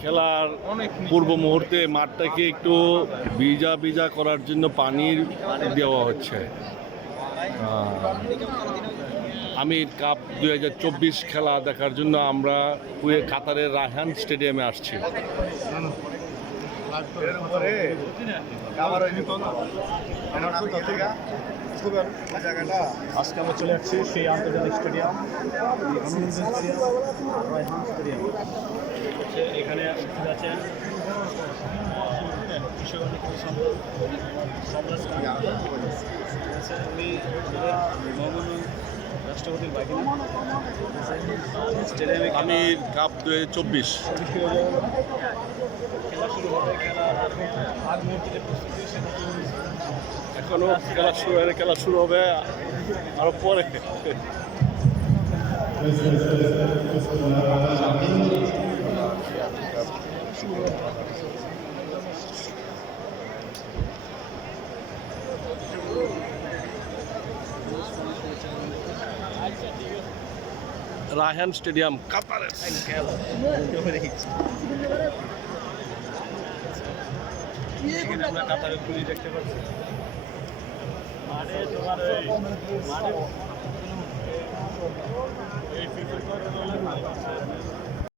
খেলার পূর্ব মুহূর্তে মাঠটাকে একটু ভিজা ভিজা করার জন্য পানির দেওয়া হচ্ছে। আমি কাপ দুই হাজার চব্বিশ খেলা দেখার জন্য আমরা কাতারের রায়হান স্টেডিয়ামে আসছি। আজকে আমরা চলে যাচ্ছি সেই আন্তর্জাতিক স্টেডিয়াম স্টেডিয়াম এখানে আছেন রাষ্ট্রপতির স্টেডিয়ামে খেলা কাপ দুই হাজার চব্বিশ খেলা শুরু এখনও খেলা শুরু হয়নি খেলা শুরু হবে আরও পরে। রায়হান স্টেডিয়াম কাতারের। এখানে আমরা কাতারের পুলিশ দেখতে পাচ্ছি। মানে তোমার এই মানে